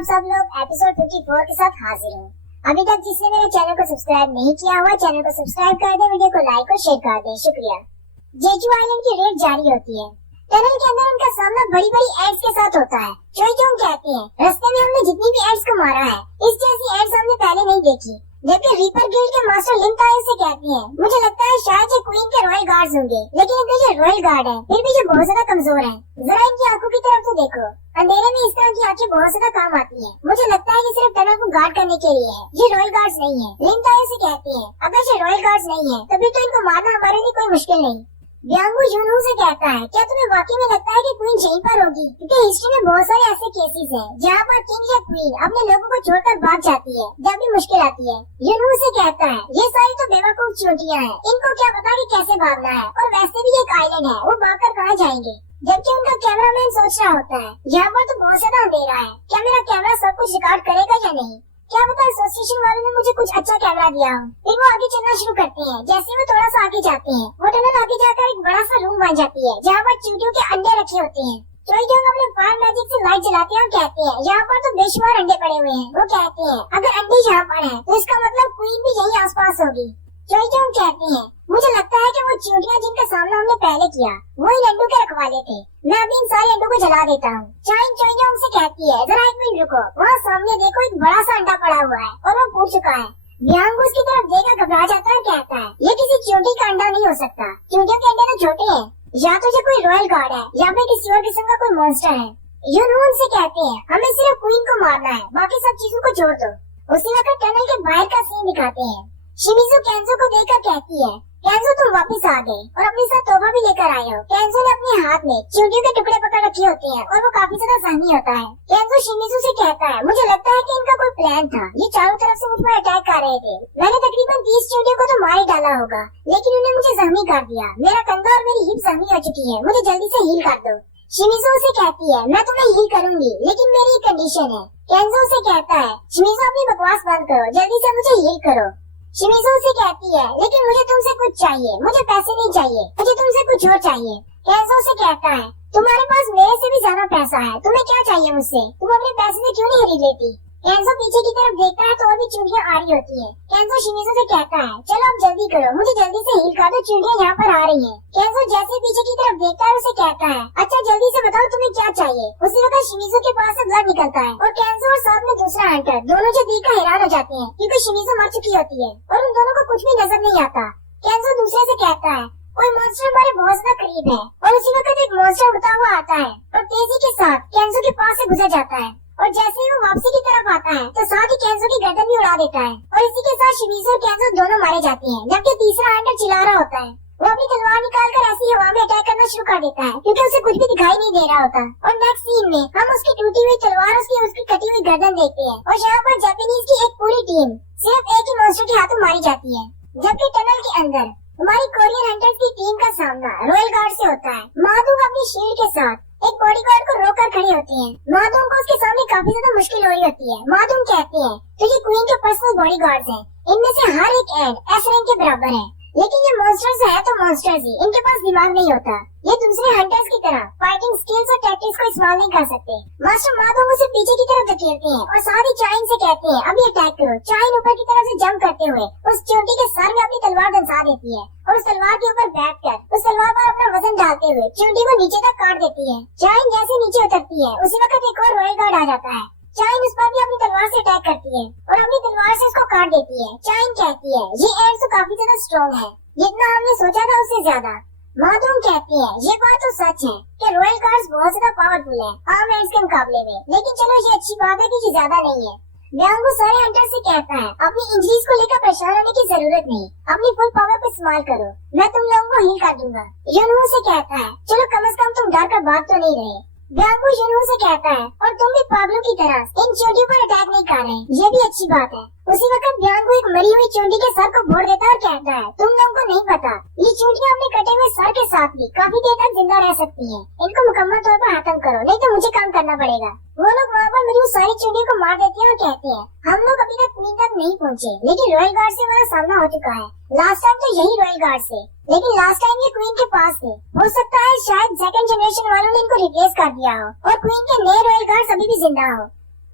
आप सब लोग एपिसोड 54 के साथ हाजिर हूँ। अभी तक जिसने मेरे चैनल को सब्सक्राइब नहीं किया हुआ, चैनल को सब्सक्राइब कर दे, वीडियो को लाइक और शेयर कर दे, शुक्रिया। जेजू आइलैंड की रेड जारी होती है। टनल के अंदर उनका सामना बड़ी बड़ी एड्स के साथ होता है। चोई जोंग कहती है, रास्ते में हमने जितनी भी एड्स को मारा है, इस जैसी एड्स हमने पहले नहीं देखी। जबकि रीपर गिल्ड के मास्टर लिम तायन से कहती है, मुझे लगता है शायद ये क्वीन के रॉयल गार्ड्स होंगे, लेकिन ये रॉयल गार्ड है, फिर भी ये बहुत ज्यादा कमजोर है। जरा इनकी आंखों की तरफ तो देखो, अंधेरे में इस तरह की आंखें बहुत ज्यादा काम आती हैं। मुझे लगता है ये सिर्फ टनल को गार्ड करने के लिए है, ये रॉयल गार्ड्स नहीं है। लिम तायन से कहती है, अगर ये रॉयल गार्ड्स नहीं है तो फिर तो इनको मारना हमारे लिए कोई मुश्किल नहीं। ब्यांगू यूनू से कहता है, क्या तुम्हें वाकई में लगता है कि क्वीन यहीं पर होगी? क्योंकि हिस्ट्री में बहुत सारे ऐसे केसेस हैं जहाँ पर किंग या क्वीन अपने लोगों को छोड़कर भाग जाती है जब भी मुश्किल आती है। यूनू से कहता है, ये सारी तो बेवकूफ चोटियां हैं, इनको क्या पता कि कैसे भागना है, और वैसे भी एक आइलैंड है, वो भागकर कहाँ जाएंगे? जबकि उनका कैमरामैन सोच रहा होता है, यहाँ पर तो बहुत ज्यादा अंधेरा है, क्या मेरा कैमरा सब कुछ रिकॉर्ड करेगा या नहीं? क्या पता एसोसिएशन वालों ने मुझे कुछ अच्छा कैमरा दिया हो। फिर वो आगे चलना शुरू करते हैं। जैसे वो थोड़ा सा आगे जाते हैं, वो टनल आगे जाकर एक बड़ा सा रूम बन जाती है जहाँ पर चींटियों के अंडे रखे होते हैं। चोई जोंग अपने फायर मैजिक से लाइट जलाते हैं और कहते हैं, यहाँ पर तो बेशुमार अंडे पड़े हुए हैं। वो कहते हैं, अगर अंडे यहाँ पर हैं, तो इसका मतलब क्वीन भी यही आसपास होगी। चोई जोंग कहते हैं, मुझे लगता है कि वो चींटियां जिनका सामना हमने पहले किया, वो इन अंडों के रखवाले थे। मैं अभी इन सारे अंडों को जला देता हूँ। चाइन चोई जोंग से कहती है, जरा एक मिनट रुको, वहाँ सामने देखो एक बड़ा सा अंडा पड़ा हुआ है और वो फूट चुका है। ब्यांगू उसकी तरफ देखकर घबरा जाता है और कहता है, ये किसी चींटी का अंडा नहीं हो सकता, चींटियों के अंडे तो छोटे हैं, या तो ये कोई रॉयल गार्ड है या फिर किसी और किस्म का कोई मॉन्स्टर है। यूनून से कहते हैं, हमें सिर्फ क्वीन को मारना है, बाकी सब चीजों को छोड़ दो। उसी वक्त टनल के बाहर का सीन दिखाते हैं। शिमिजू केंजो को देखकर कहती है, केंजो तुम वापस आ गए और अपने साथ तोहफा भी लेकर आए हो। केंजो ने अपने हाथ में चींटियों के टुकड़े पकड़ रखे होते हैं और वो काफी ज्यादा सहमी होता है। केंजो शिमिजू से कहता है, मुझे लगता है कि इनका कोई प्लान था, ये चारों तरफ से मुझ पर अटैक कर रहे थे। मैंने तकरीबन 30 चींटियों को तो मार ही डाला होगा, लेकिन उन्हें मुझे जख्मी कर दिया। मेरा कंधा और मेरी हिप जख्मी हो चुकी है, मुझे जल्दी से हील कर दो। शिमिजू से कहती है, मैं तुम्हें हील करूंगी, लेकिन मेरी एक कंडीशन है। केंजो से कहता है, शिमिजू अपनी बकवास बंद करो, जल्दी से मुझे हील करो। शिमिजू से कहती है, लेकिन मुझे तुमसे कुछ चाहिए, मुझे पैसे नहीं चाहिए, मुझे तुमसे कुछ और चाहिए। केंजो से कहता है, तुम्हारे पास मेरे से भी ज्यादा पैसा है, तुम्हें क्या चाहिए मुझसे? तुम अपने पैसे से क्यों नहीं खरीद लेती? केंजो पीछे की तरफ देखता है तो और भी चींटियां आ रही होती हैं। केंजो शिमिजू से कहता है, चलो अब जल्दी करो, मुझे जल्दी से हील कर दो, चींटियां यहाँ पर आ रही हैं। केंजो जैसे पीछे की तरफ देखता है उसे कहता है, अच्छा जल्दी से बताओ तुम्हें क्या चाहिए। उसी वक्त शिमिजू के पास से ब्लड निकलता है और केंजो और साथ में दूसरा हंटर दोनों जो देखकर हैरान हो जाते हैं, क्योंकि शिमिजू मर चुकी होती है और उन दोनों को कुछ भी नजर नहीं आता। केंजो दूसरे से कहता है, कोई मॉन्स्टर हमारे बहुत ज्यादा करीब है, और उसी वक्त एक मॉन्स्टर उड़ता हुआ आता है और तेजी के साथ केंजो के पास से गुजर जाता है, और जैसे ही वो वापसी की तरफ आता है तो साथ ही केंजो की गर्दन भी उड़ा देता है, और इसी के साथ शिमिजू और केंजो दोनों मारे जाते हैं। जबकि तीसरा हंटर चिल्ला रहा होता है, वो अपनी तलवार निकालकर ऐसी हवा में अटैक करना शुरू कर देता है, क्योंकि उसे कुछ भी दिखाई नहीं दे रहा होता। और नेक्स्ट सीन में हम उसकी टूटी हुई तलवार, उसकी कटी हुई गर्दन देखते हैं, और यहाँ पर जापानीज की एक पूरी टीम सिर्फ एक ही मॉन्स्टर के हाथों मारी जाती है। जबकि टनल के अंदर हमारी कोरियन हंटर्स की टीम का सामना रॉयल गार्ड से होता है। माधुक अपनी शील्ड के साथ एक बॉडीगार्ड को रोककर खड़ी होती है। माधुम को उसके सामने काफी ज्यादा मुश्किल हो रही होती है। माधुम कहती है, तो ये क्वीन के पर्सनल बॉडीगार्ड्स हैं, इनमें से हर एक एंड एस रैंक के बराबर है, लेकिन ये मॉन्स्टर्स है तो मॉन्स्टर्स ही, इनके पास दिमाग नहीं होता। ये दूसरे हंटर्स की तरह फाइटिंग स्किल्स और टैक्टिक्स को इस्तेमाल नहीं कर सकते। मास्टर माधव उसे पीछे की तरफ धकेलते हैं और साथ ही चाइन से कहते हैं, अभी अटैक करो। चाइन ऊपर की तरफ से जंप करते हुए उस चींटी के सर में अपनी तलवार धंसा देती है, और उस तलवार के ऊपर बैठकर उस तलवार पर अपना वजन डालते हुए चींटी को नीचे तक काट देती है। चाइन जैसे नीचे उतरती है, उसी वक्त एक और रॉयल गार्ड आ जाता है। चाइन उस पर भी अपनी तलवार से अटैक करती है और अपनी तलवार से उसको काट देती है। चाइन कहती है, ये एंड्स तो काफी ज्यादा स्ट्रॉन्ग है, जितना हमने सोचा था उससे ज्यादा। माधुम कहती है, ये बात तो सच है कि रॉयल गार्ड्स बहुत ज्यादा पावरफुल है आर्म एंड्स के मुकाबले में, लेकिन चलो ये अच्छी बात है कि ये ज्यादा नहीं है। ब्यांगू सारे हंटर से कहता है, अपनी इंजरीज को लेकर परेशान होने की जरूरत नहीं, अपनी फुल पावर को इस्तेमाल करो, मैं तुम लोगों को हील कर दूंगा। यूनू से कहता है, चलो कम से कम तुम डर कर भाग तो नहीं रहे। ब्यांगू यूनू से कहता है, और तुम भी पागलों की तरह इन चींटियों पर अटैक नहीं कर रहे, ये भी अच्छी बात है। उसी वक्त ब्यांगू एक मरी हुई चींटी के सर को फोड़ देता है और कहता है, तुम लोगों को नहीं पता, ये चींटियां अपने कटे हुए सर के साथ भी काफी देर तक जिंदा रह सकती हैं। इनको मुकम्मल तौर पर खत्म करो, नहीं तो मुझे काम करना पड़ेगा। वो लोग वहाँ पर मेरी सारी चींटियों को मार देते हैं और कहते हैं, हम लोग अभी तक क्वीन तक नहीं पहुँचे, लेकिन रॉयल गार्ड से हमारा सामना हो चुका है। लास्ट टाइम तो यही रॉयल गार्ड से, लेकिन लास्ट टाइम ये क्वीन के पास थे। हो सकता है शायद सेकंड जनरेशन वालों ने इनको रिप्लेस कर दिया हो और क्वीन के नए रॉयल गार्ड्स अभी भी जिंदा हो।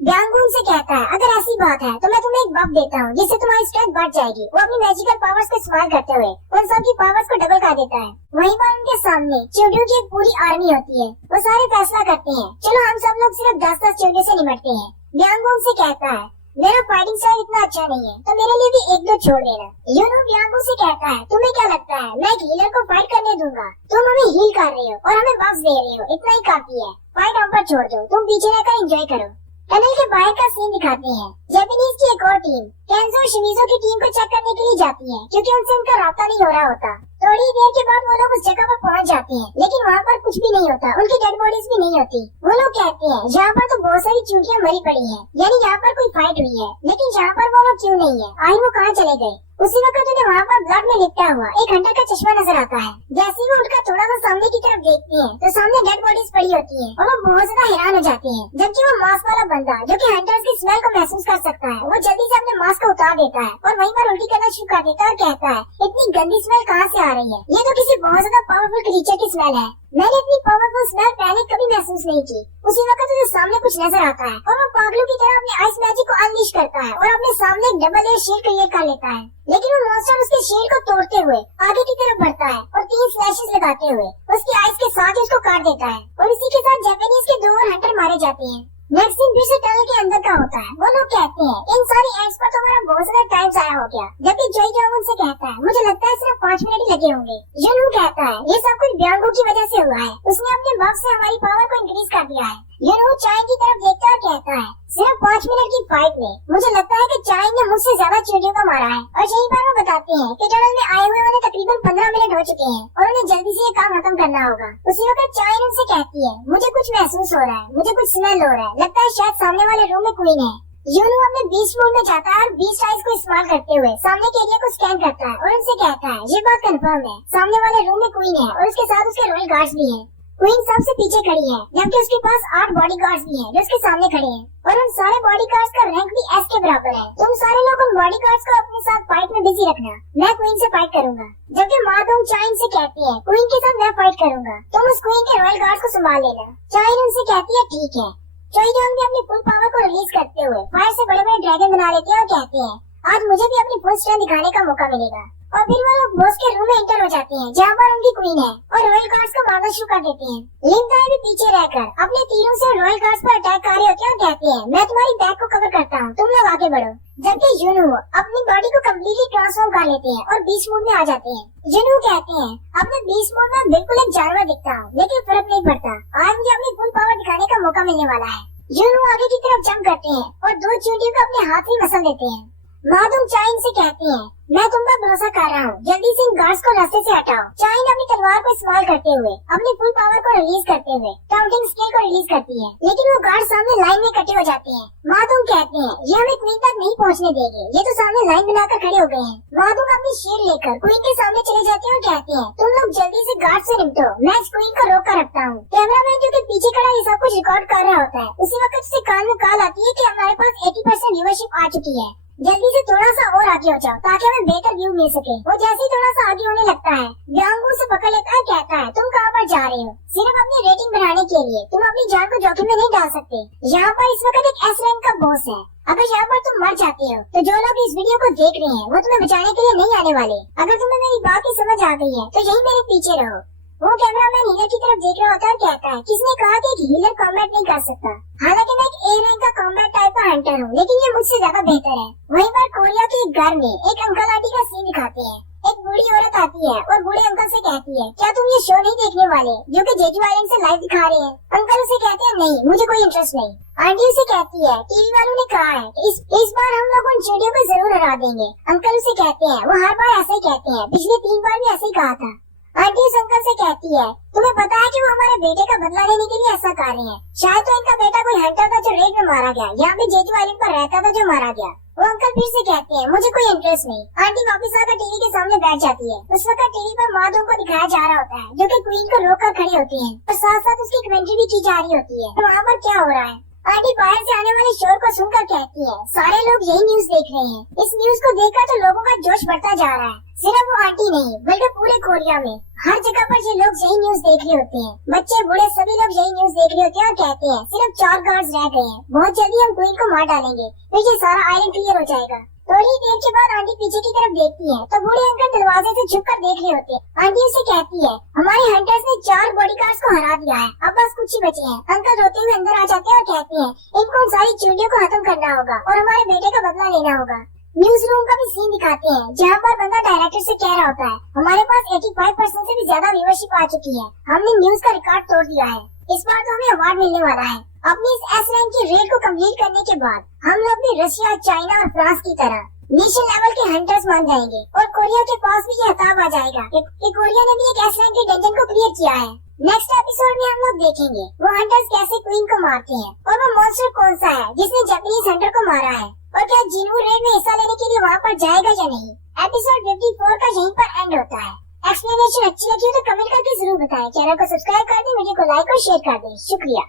ब्यांगून से कहता है अगर ऐसी बात है तो मैं तुम्हें एक बफ देता हूँ जिससे तुम्हारी स्ट्रेंथ बढ़ जाएगी। वो अपनी मैजिकल पावर्स का इस्तेमाल करते हुए उन सब की पावर्स को डबल कर देता है। वहीं पर उनके सामने चिड़ियों की एक पूरी आर्मी होती है। वो सारे फैसला करते हैं चलो हम सब लोग सिर्फ 10-10 चिड़ियों से निपटते हैं। ब्यांगून से कहता है मेरा फाइटिंग स्टाइल इतना अच्छा नहीं है तो मेरे लिए भी 1-2 छोड़ देना। यूनो ब्यांगो से कहता है तुम्हें क्या लगता है मैं एक हीलर को फाइट करने दूंगा? तुम हमें हील कर रहे हो और हमें बफ्स दे रहे हो, इतना ही काफी है। फाइट हम पर छोड़ दो, तुम पीछे रहकर एंजॉय करो। टनल के बाहर का सीन दिखाते हैं। जापानीज की एक और टीम केंजो और शिमिजो की टीम को चेक करने के लिए जाती है क्योंकि उनसे उनका राब्ता नहीं हो रहा होता। थोड़ी देर के बाद वो लोग उस जगह पर पहुंच जाते हैं लेकिन वहाँ पर कुछ भी नहीं होता, उनकी डेड बॉडीज भी नहीं होती। वो लोग कहते हैं यहाँ पर तो बहुत सारी चूंटियां मरी पड़ी हैं, यानी यहाँ पर कोई फाइट हुई है, लेकिन यहाँ पर वो लोग क्यों नहीं है? आखिर वो कहाँ चले गए? उसी वक्त उन्हें वहाँ पर ब्लड में लिपटा हुआ एक हंटर का चश्मा नजर आता है। जैसे ही वो उठकर थोड़ा सा सामने की तरफ देखती हैं तो सामने डेड बॉडीज पड़ी होती हैं और वो बहुत ज्यादा हैरान हो जाते हैं। जबकि वो मास्क वाला बंदा जो कि हंटर्स की स्मेल को महसूस कर सकता है वो जल्दी से अपने मास्क को उतार देता है और वहीं पर उल्टी करना शुरू कर देता है और कहता है इतनी गंदी स्मेल कहाँ से आ रही है? ये तो किसी बहुत ज्यादा पावरफुल क्रीचर की स्मेल है। मैंने इतनी पावरफुल स्मेल पहले कभी महसूस नहीं की। उसी वक्त उसे सामने कुछ नजर आता है और वो पागलों की तरह अपने आइस मैजिक को अनलीश करता है और अपने सामने एक डबल एयर शील्ड क्रिएट कर लेता है। लेकिन वो मॉन्स्टर उसके शील्ड को तोड़ते हुए आगे की तरफ बढ़ता है और 3 स्लैशेस लगाते हुए उसकी आइस के साथ उसको काट देता है और इसी के साथ जापानीज के 2 और हंटर मारे जाते हैं। नेक्स्ट सीन फिर से टनल के अंदर का होता है। वो लोग कहते हैं इन सारी एंड्स पर तुम्हारा बहुत ज्यादा टाइम जाया हो गया। जबकि जोई जोंग उनसे कहता है मुझे लगता है सिर्फ 5 मिनट ही लगे होंगे। युनू कहता है ये सब कुछ ब्यांगो की वजह से हुआ है, उसने अपने बफ से हमारी पावर को इंक्रीज कर दिया है। युनू चाय की तरफ देखता है और कहता है सिर्फ 5 मिनट की फाइट में मुझे लगता है कि चाय ने मुझसे ज्यादा चींटियों को मारा है। और यही बार वो बताते हैं कि टनल में आए हुए उन्हें तकरीबन 15 मिनट हो चुके हैं और उन्हें जल्दी से ये काम खत्म करना होगा। उसी वक्त चाय उनसे कहती है मुझे कुछ महसूस हो रहा है, मुझे कुछ स्मेल हो रहा है, लगता है शायद सामने वाले रूम में क्वीन है। यूनू अपने बीस्ट मोड में जाता है और बीस्ट आइज को इस्तेमाल करते हुए सामने के एरिया को स्कैन करता है और उनसे कहता है ये बात कंफर्म है, सामने वाले रूम में क्वीन है और उसके साथ उसके रॉयल गार्ड्स भी हैं। क्वीन सबसे पीछे खड़ी है जबकि उसके पास 8 बॉडीगार्ड्स भी हैं जो उसके सामने खड़े हैं और उन सारे बॉडीगार्ड्स का रैंक भी एस के बराबर है। तुम सारे लोग उन बॉडीगार्ड्स को अपने साथ फाइट में बिजी रखना, मैं क्वीन से फाइट करूंगा। जबकि माधुम चाइन से कहती है क्वीन के साथ मैं फाइट करूंगा, तुम उस क्वीन के रॉयल गार्ड्स को संभाल लेना। चाइन उनसे कहती है ठीक है। चोई जोंग भी अपनी फुल पावर को रिलीज करते हुए फायर से बड़े बड़े ड्रैगन बना लेते हैं और कहते हैं आज मुझे भी अपनी फुल स्ट्रेंथ दिखाने का मौका मिलेगा। और फिर वो लोग बॉस के रूम में एंटर हो जाते हैं जहाँ पर उनकी क्वीन है और रॉयल गार्ड्स को मारना शुरू कर देते हैं। लिंकदाई भी पीछे रहकर अपने तीरों से रॉयल गार्ड्स पर अटैक कर रहे होते हैं और कहते हैं मैं तुम्हारी बैक को कवर करता हूँ, तुम लोग आगे बढ़ो। जबकि युनू अपनी बॉडी को कम्प्लीटली ट्रांसफॉर्म कर लेते हैं और बीस्ट मोड में आ जाते हैं। युनू कहते हैं अपने बीस्ट मोड में बिल्कुल एक जानवर दिखता हूँ लेकिन फर्क नहीं पड़ता, आज मुझे अपनी फुल पावर दिखाने का मौका मिलने वाला है। युनू आगे की तरफ जंप करते हैं और 2 चींटियों को अपने हाथ में मसल देते हैं। माधुम चाइन से कहती है मैं तुम पर भरोसा कर रहा हूँ, जल्दी से इन गार्ड्स को रास्ते से हटाओ। चाइन अपनी तलवार को इस्तेमाल करते हुए अपनी फुल पावर को रिलीज करते हुए काउंटिंग स्केल को रिलीज करती है लेकिन वो गार्ड सामने लाइन में इकट्ठे हो जाते हैं। माधुम कहते हैं ये हमें क्वीन तक नहीं पहुँचने देंगे, ये तो सामने लाइन बनाकर खड़े हो गए हैं। माधुम अपनी शील्ड लेकर क्वीन के सामने चले जाते हैं और कहते हैं तुम लोग जल्दी से गार्ड से निपटो, मैं इस क्वीन को रोक कर रखता हूँ। कैमरामैन जो कि पीछे खड़ा ये सब कुछ रिकॉर्ड कर रहा होता है, उसी वक्त से कान में कॉल आती है कि हमारे पास 80% व्यूअरशिप आ चुकी है, जल्दी से थोड़ा सा और आगे हो जाओ ताकि हमें बेहतर व्यू मिल सके। वो जैसे ही थोड़ा सा आगे होने लगता है ब्यांगो से पकड़ लेता है, कहता है तुम कहाँ पर जा रहे हो? सिर्फ अपनी रेटिंग बढ़ाने के लिए, तुम अपनी जान को जोखिम में नहीं डाल सकते। यहाँ पर इस वक्त एक एस रैंक का बॉस है, अगर यहाँ पर तुम मर जाते हो तो जो लोग इस वीडियो को देख रहे हैं वो तुम्हें बचाने के लिए नहीं आने वाले। अगर तुम्हें मेरी बात ही समझ आ गई है तो यही मेरे पीछे रहो। वो कैमरामैन हीलर की तरफ देख रहा होता है और कहता है किसने कहा कि एक हीलर कॉम्बैट नहीं कर सकता? हालांकि मैं एक ए रैंक का कॉम्बैट टाइप का हंटर हूँ लेकिन ये मुझसे ज्यादा बेहतर है। वहीं पर कोरिया के एक घर में एक अंकल आंटी का सीन दिखाते हैं। एक बूढ़ी औरत आती है और बूढ़े अंकल से कहती है क्या तुम ये शो नहीं देखने वाले जो कि जेजू आइलैंड से लाइव दिखा रहे हैं? अंकल उसे कहते हैं नहीं, मुझे कोई इंटरेस्ट नहीं। आंटी उसे कहती है टीवी वालों ने कहा है कि इस बार हम लोग उन चिड़ियों को जरूर हरा देंगे। अंकल उसे कहते हैं वो हर बार ऐसे ही कहते हैं, पिछले 3 बार भी ऐसे ही कहा था। आंटी उस अंकल से कहती है तुम्हें पता है कि वो हमारे बेटे का बदला लेने के लिए ऐसा कर रहे हैं? शायद तो इनका बेटा कोई हंटर था जो रेड में मारा गया, यहाँ पे जेजू आइलैंड पर रहता था जो मारा गया। वो अंकल फिर से कहते हैं मुझे कोई इंटरेस्ट नहीं। आंटी वापस आकर टीवी के सामने बैठ जाती है। उस वक्त टीवी पर माधुम को दिखाया जा रहा होता है जो कि क्वीन को रोक कर खड़ी होती है और साथ साथ उसकी कमेंट्री भी की जा रही होती है तो वहाँ पर क्या हो रहा है। आंटी बाहर से आने वाले शोर को सुनकर कहती है, सारे लोग यही न्यूज देख रहे हैं। इस न्यूज को देखकर तो लोगों का जोश बढ़ता जा रहा है। सिर्फ वो आंटी नहीं बल्कि पूरे कोरिया में हर जगह पर ये लोग यही न्यूज देख रहे होते हैं। बच्चे बूढ़े सभी लोग यही न्यूज देख रहे होते हैं और कहते हैं सिर्फ 4 गार्ड्स रह गए हैं, बहुत जल्दी हम क्वीन को मार डालेंगे, फिर ये सारा आइलैंड क्लियर हो जाएगा। थोड़ी देर के बाद आंटी पीछे की तरफ देखती है तो बूढ़े अंकल दरवाजे से छुपकर देख रहे होते हैं। आंटी उसे कहती है, हमारे हंटर्स ने 4 बॉडीगार्ड्स को हरा दिया है, अब बस कुछ ही बचे हैं। अंकल रोते हुए अंदर आ जाते हैं और कहते हैं, इनको उन सारी चींटियों को खत्म करना होगा और हमारे बेटे का बदला लेना होगा। न्यूज रूम का भी सीन दिखाते हैं जहाँ पर बंदा डायरेक्टर से कह रहा होता है, हमारे पास 85% से भी ज्यादा व्यूअरशिप आ चुकी है, हमने न्यूज का रिकॉर्ड तोड़ दिया है, इस बार तो हमें अवार्ड मिलने वाला है। अपनी इस एस रैंक की रेड को कंप्लीट करने के बाद हम लोग भी रशिया, चाइना और फ्रांस की तरह नेशनल लेवल के हंटर्स बन जाएंगे और कोरिया के पास भी ये खिताब आ जाएगा कि कोरिया ने भी एक एस रैंक के डंजन को क्लियर किया है। नेक्स्ट एपिसोड में हम लोग देखेंगे वो हंटर्स कैसे क्वीन को मारते हैं और वो मॉन्स्टर कौन सा है जिसने जापानीज हंटर को मारा है, और क्या जिनवू रेड में हिस्सा लेने के लिए वहाँ पर जाएगा या नहीं। एपिसोड 54 का यहीं पर एंड होता है। एक्सप्लेनेशन अच्छी लगी हो तो कमेंट करके जरूर बताएं। चैनल को सब्सक्राइब कर दें, वीडियो को लाइक और शेयर कर दें। शुक्रिया।